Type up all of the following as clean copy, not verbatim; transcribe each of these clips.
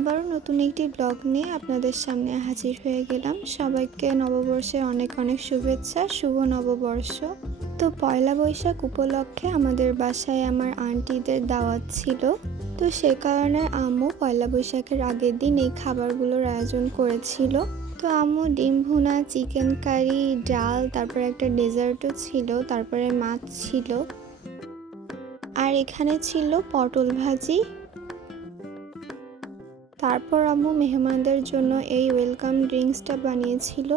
আবারও নতুন একটি ব্লগ নিয়ে আপনাদের সামনে হাজির হয়ে গেলাম। সবাইকে নববর্ষের অনেক অনেক শুভেচ্ছা, শুভ নববর্ষ। তো পয়লা বৈশাখ উপলক্ষে আমাদের বাসায় আমার আন্টিদের দাওয়াত ছিল। তো সে কারণে আম্মু পয়লা বৈশাখের আগের দিন এই খাবারগুলোর আয়োজন করেছিল। তো আম্মু ডিম ভুনা, চিকেন কারি, ডাল, তারপরে একটা ডেজার্টও ছিল, তারপরে মাছ ছিল, আর এখানে ছিল পটল ভাজি। তারপর আম্মু মেহমানদের জন্য এই ওয়েলকাম ড্রিঙ্কসটা বানিয়েছিল।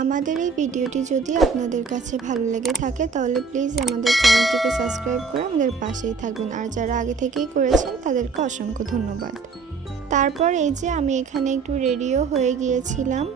আমাদের এই ভিডিওটি যদি আপনাদের কাছে ভালো লেগে থাকে তাহলে প্লিজ আমাদের চ্যানেলটিকে সাবস্ক্রাইব করে আমাদের পাশেই থাকবেন, আর যারা আগে থেকেই করেছেন তাদেরকে অসংখ্য ধন্যবাদ। তারপর এই যে আমি এখানে একটু রেডিও হয়ে গিয়েছিলাম।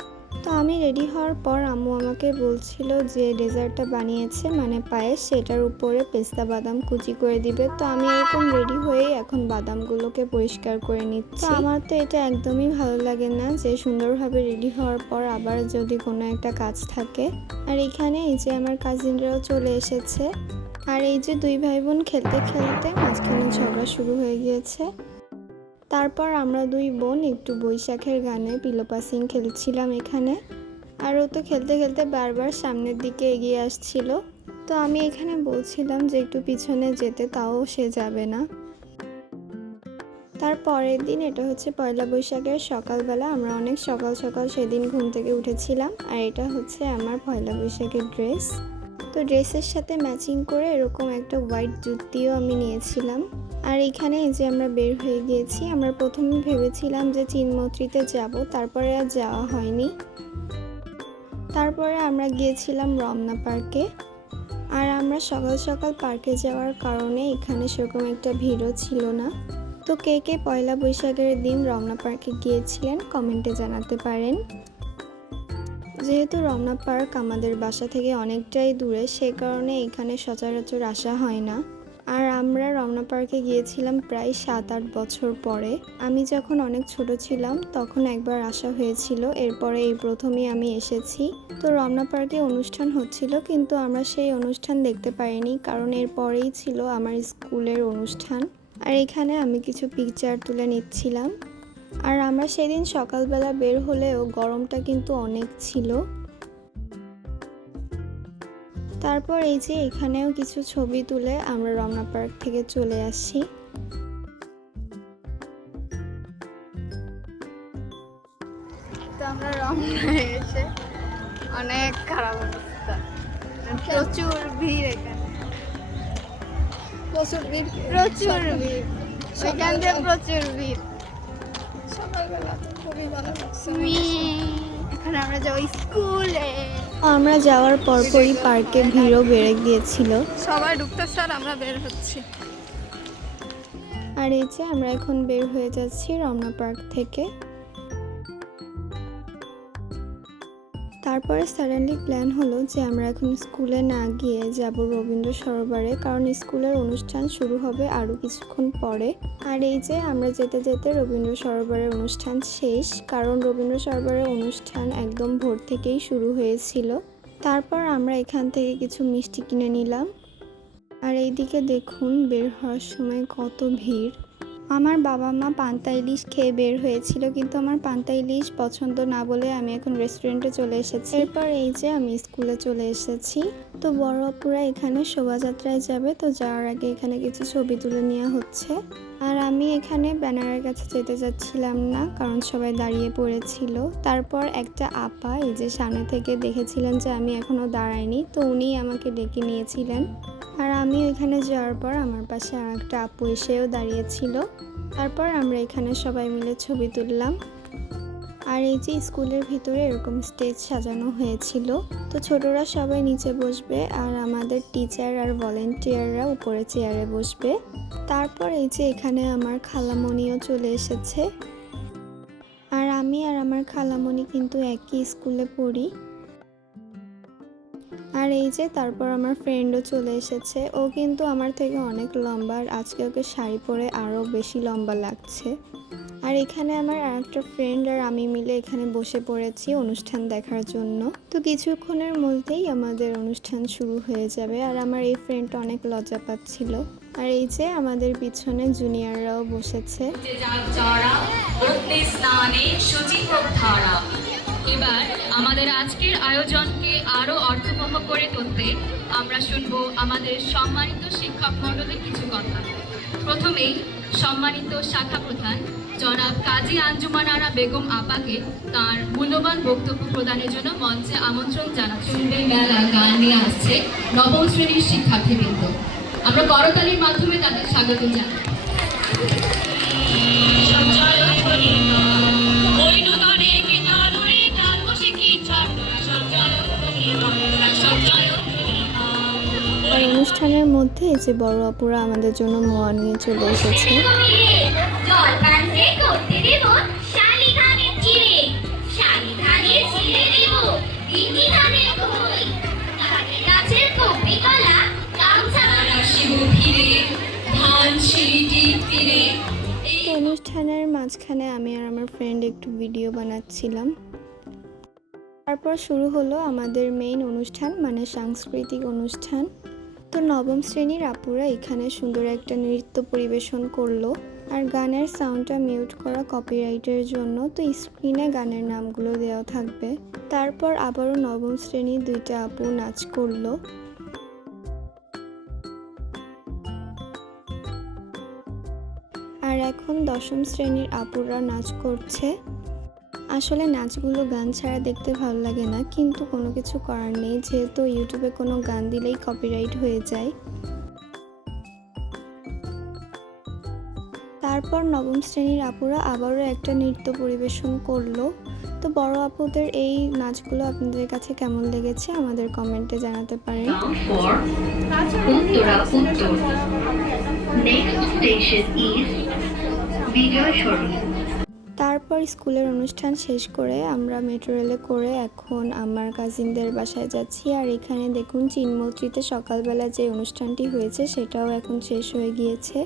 তো আমি রেডি হওয়ার পর আম্মু আমাকে বলছিল যে ডেজার্টটা বানিয়েছে মানে পায়েস, সেটার উপরে পেস্তা বাদাম কুচি করে দিবে। তো আমি এরকম রেডি হয়ে এখন বাদামগুলোকে পরিষ্কার করে নিচ্ছি। আমার তো এটা একদমই ভালো লাগে না যে সুন্দরভাবে রেডি হওয়ার পর আবার যদি কোনো একটা কাজ থাকে। আর এখানে এই যে আমার কাজিনরাও চলে এসেছে, আর এই যে দুই ভাই বোন খেলতে খেলতে মাঝখানে ঝগড়া শুরু হয়ে গিয়েছে। তারপর আমরা দুই বোন একটু বৈশাখের গানে পিলো পাসিং খেলছিলাম এখানে, আর ও তো খেলতে খেলতে বারবার সামনের দিকে এগিয়ে আসছিল। তো আমি এখানে বলছিলাম যে একটু পিছনে যেতে, তাও সে যাবে না। তার পরের দিন, এটা হচ্ছে পয়লা বৈশাখের সকালবেলা, আমরা অনেক সকাল সকাল সেদিন ঘুম থেকে উঠেছিলাম। আর এটা হচ্ছে আমার পয়লা বৈশাখের ড্রেস। তো ড্রেসের সাথে ম্যাচিং করে এরকম একটা হোয়াইট জুতিও আমি নিয়েছিলাম। আর এখানে এই যে আমরা বের হয়ে গিয়েছি। আমরা প্রথমে ভেবেছিলাম যে চিনমত্রিতে যাব, তারপরে আর যাওয়া হয়নি। তারপরে আমরা গিয়েছিলাম রমনা পার্কে। আর আমরা সকাল সকাল পার্কে যাওয়ার কারণে এখানে সেরকম একটা ভিড়ও ছিল না। তো কে কে পয়লা বৈশাখের দিন রমনা পার্কে গিয়েছিলেন কমেন্টে জানাতে পারেন। যেহেতু রমনা পার্ক আমাদের বাসা থেকে অনেকটাই দূরে, সে কারণে এখানে সচরাচর আসা হয় না। আর আমরা রমনা পার্কে গিয়েছিলাম প্রায় 7-8 বছর পরে। আমি যখন অনেক ছোট ছিলাম তখন একবার আসা হয়েছিল, এরপরে এই প্রথমেই আমি এসেছি। তো রমনা পার্কে অনুষ্ঠান হচ্ছিল, কিন্তু আমরা সেই অনুষ্ঠান দেখতে পাইনি, কারণ এরপরেই ছিল আমার স্কুলের অনুষ্ঠান। আর এখানে আমি কিছু পিকচার তুলে নিচ্ছিলাম। আর আমরা সেদিন সকালবেলা বের হলেও গরমটা কিন্তু অনেক ছিল। তারপর এই যে এখানেও কিছু ছবি তুলে আমরা রমনা পার্ক থেকে চলে আসি। তো আমরা রমনায় এসে অনেক খারাপ অবস্থা, প্রচুর ভিড় এখানে, প্রচুর ভিড় সেখান থেকে প্রচুর ভিড়। সকালবেলা তো খুবই ভালো লাগছে। এখন আমরা যাবো স্কুলে। আমরা যাওয়ার পরপরই পার্কে ভিড়ও বেড়ে গিয়েছিল। সবাই ঢুকতেছে আর আমরা বের হচ্ছি। আর এই যে আমরা এখন বের হয়ে যাচ্ছি রমনা পার্ক থেকে। তারপরে সাডেনলি প্ল্যান হলো যে আমরা এখন স্কুলে না গিয়ে যাব রবীন্দ্র সরোবরে, কারণ স্কুলের অনুষ্ঠান শুরু হবে আরও কিছুক্ষণ পরে। আর এই যে আমরা যেতে যেতে রবীন্দ্র সরোবরের অনুষ্ঠান শেষ, কারণ রবীন্দ্র সরোবরের অনুষ্ঠান একদম ভোর থেকেই শুরু হয়েছিল। তারপর আমরা এখান থেকে কিছু মিষ্টি কিনে নিলাম। আর এইদিকে দেখুন বের হওয়ার সময় কত ভিড়। আমার বাবা মা পান্তা ইলিশ খেয়ে বের হয়েছিল, কিন্তু আমার পান্তা ইলিশ পছন্দ না বলে আমি এখন রেস্টুরেন্টে চলে এসেছি। এরপর এই যে আমি স্কুলে চলে এসেছি। তো বড় আপুরা এখানে শোভাযাত্রায় যাবে, তো যাওয়ার আগে এখানে কিছু ছবি তুলে নেওয়া হচ্ছে। আর আমি এখানে ব্যানারের কাছে যেতে যাচ্ছিলাম না, কারণ সবাই দাঁড়িয়ে পড়েছিল। তারপর একটা আপা এই যে সামনে থেকে দেখেছিলেন যে আমি এখনো দাঁড়াইনি, তো উনি আমাকে ডেকে নিয়েছিলেন। আর আমি ওইখানে যাওয়ার পর আমার পাশে আর একটা আপু এসেও দাঁড়িয়েছিল। তারপর আমরা এখানে সবাই মিলে ছবি তুললাম। আর এই যে স্কুলের ভিতরে এরকম স্টেজ সাজানো হয়েছিল, তো ছোটরা সবাই নিচে বসবে আর আমাদের টিচার আর ভলেন্টিয়াররা উপরে চেয়ারে বসবে। তারপর এই যে এখানে আমার খালামণিও চলে এসেছে। আর আমি আর আমার খালামণি কিন্তু একই স্কুলে পড়ি। আর এই যে তারপর আমার ফ্রেন্ডও চলে এসেছে। ও কিন্তু আমার থেকে অনেক লম্বা, আর আজকে ওকে শাড়ি পরে আরও বেশি লম্বা লাগছে। আর এখানে আমার আরেকটা ফ্রেন্ড আর আমি মিলে এখানে বসে পড়েছি অনুষ্ঠান দেখার জন্য। তো কিছুক্ষণের মধ্যেই আমাদের অনুষ্ঠান শুরু হয়ে যাবে। আর আমার এই ফ্রেন্ডটা অনেক লজ্জা পাচ্ছিল। আর এই যে আমাদের পিছনে জুনিয়ররাও বসেছে। অনুষ্ঠানে সূচিপক ধারা। এবার আমাদের আজকের আয়োজনকে আরো অর্থবহ করে তুলতে আমরা শুনবো আমাদের সম্মানিত শিক্ষক মণ্ডলীর কিছু কথা। প্রথমেই সম্মানিত শাখা প্রধান জনাব কাজী আঞ্জুমান আরা বেগম আপাকে তার মূল্যবান বক্তব্য প্রদানের জন্য মঞ্চে আমন্ত্রণ জানাচ্ছি। মেলা গান নিয়ে আসছে নবম শ্রেণীর শিক্ষার্থীবৃন্দ। আমরা করতালির মাধ্যমে তাদের স্বাগত জানাই। আর অনুষ্ঠানের মধ্যে এই যে বড় আপুরা আমাদের জন্য মোয়া নিয়ে চলে এসেছে। তো অনুষ্ঠানের মাঝখানে আমি আর আমার ফ্রেন্ড একটু ভিডিও বানাচ্ছিলাম। তারপর শুরু হলো আমাদের মেইন অনুষ্ঠান, মানে সাংস্কৃতিক অনুষ্ঠান। তো নবম শ্রেণীর আপুরা এখানে সুন্দর একটা নৃত্য পরিবেশন করলো। আর গানের সাউন্ডটা মিউট করা কপিরাইটের জন্য, তো স্ক্রিনে গানের নামগুলো দেওয়া থাকবে। তারপর আবারও নবম শ্রেণীর দুইটা আপু নাচ করলো। আর এখন দশম শ্রেণীর আপুরা নাচ করছে। আসলে নাচগুলো গান ছাড়া দেখতে ভালো লাগে না, কিন্তু কোনো কিছু করার নেই, যেহেতু ইউটিউবে কোনো গান দিলেই কপিরাইট হয়ে যায়। তারপর নবম শ্রেণীর আপুরা আবারও একটা নৃত্য পরিবেশন করলো। তো বড় আপুদের এই নাচগুলো আপনাদের কাছে কেমন লেগেছে আমাদের কমেন্টে জানাতে পারেন। তারপর স্কুলের অনুষ্ঠান শেষ করে আমরা মেট্রো রেলে করে এখন আমার কাজিনদের বাসায় যাচ্ছি। আর এখানে দেখুন চিনমৈত্রীতে সকালবেলা যে অনুষ্ঠানটি হয়েছে সেটাও এখন শেষ হয়ে গিয়েছে।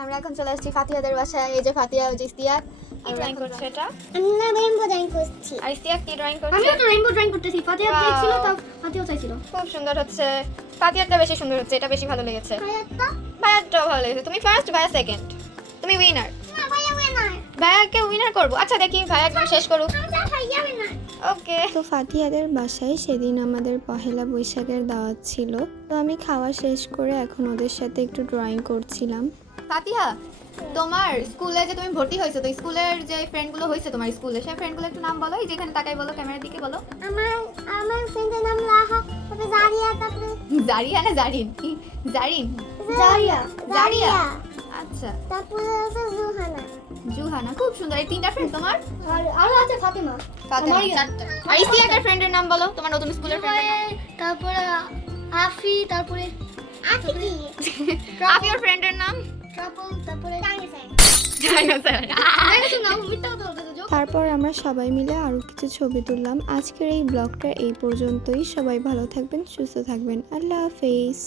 আমরা এখন চলে আসছি ফাতিহাদের বাসায়। এই যে ফাতিহা, ওই যে ইস্তিয়াক কি ড্রয়িং করছে এটা? আমি না রেইনবো ড্রয়িং করছি। আর ইস্তিয়াক কি ড্রয়িং করছে? আমিও তো রেইনবো ড্রয়িং করতেছি। ফাতিহা Wow. দেখছিল তো ফাতিহাও চাইছিল। খুব সুন্দর হচ্ছে। ফাতিহারটা বেশি সুন্দর হচ্ছে, এটা বেশি ভালো লেগেছে। ভাইয়াটা ভাইয়ারটাও ভালো লেগেছে। তুমি ফার্স্ট, ভাইয়া সেকেন্ড। তুমি উইনার। না ভাইয়া উইনার। ভাইয়াকে উইনার করব। আচ্ছা দেখি ভাইয়া একদম শেষ করুক। না ভাইয়া উইনার। ওকে। তো ফাতিহাদের বাসায় সেদিন আমাদের পহেলা বৈশাখের দাওয়াত ছিল। তো আমি খাওয়া শেষ করে এখন ওদের সাথে একটু ড্রয়িং করছিলাম। ফাতিহা, তোমার স্কুলে যে তুমি ভর্তি হয়েছো, তো স্কুলের যে ফ্রেন্ডগুলো হয়েছে তোমার স্কুলে, সেই ফ্রেন্ডগুলো একটু নাম বলো। এই যেখানে তাকাই বলো, ক্যামেরার দিকে বলো। আমার ফ্রেন্ডের নাম লাহা, তারপরে জারিয়া, তারপরে জারিয়া না জারিন? কি জারিন? জারিয়া। জারিয়া। আচ্ছা, তারপরে আছে জুহানা। জুহানা। খুব সুন্দর। এই তিনটা ফ্রেন্ড তোমার? আর আরো আছে ফাতেমা। ফাতেমা। আমারই চারটা। আর ইস্তিয়াকের ফ্রেন্ডের নাম বলো, তোমার নতুন স্কুলের ফ্রেন্ড। তারপরে আফি, তারপরে আফি কি? আপনি ওর ফ্রেন্ডের নাম? ট্রাপল, তারপরে ডাইনোসর। ডাইনোসর। ডাইনোসর নাম মিথ্যা কথা বলতেছো। তারপর আমরা সবাই মিলে আরও কিছু ছবি তুললাম। আজকের এই ব্লগটা এই পর্যন্তই। সবাই ভালো থাকবেন, সুস্থ থাকবেন। আল্লাহ হাফেজ।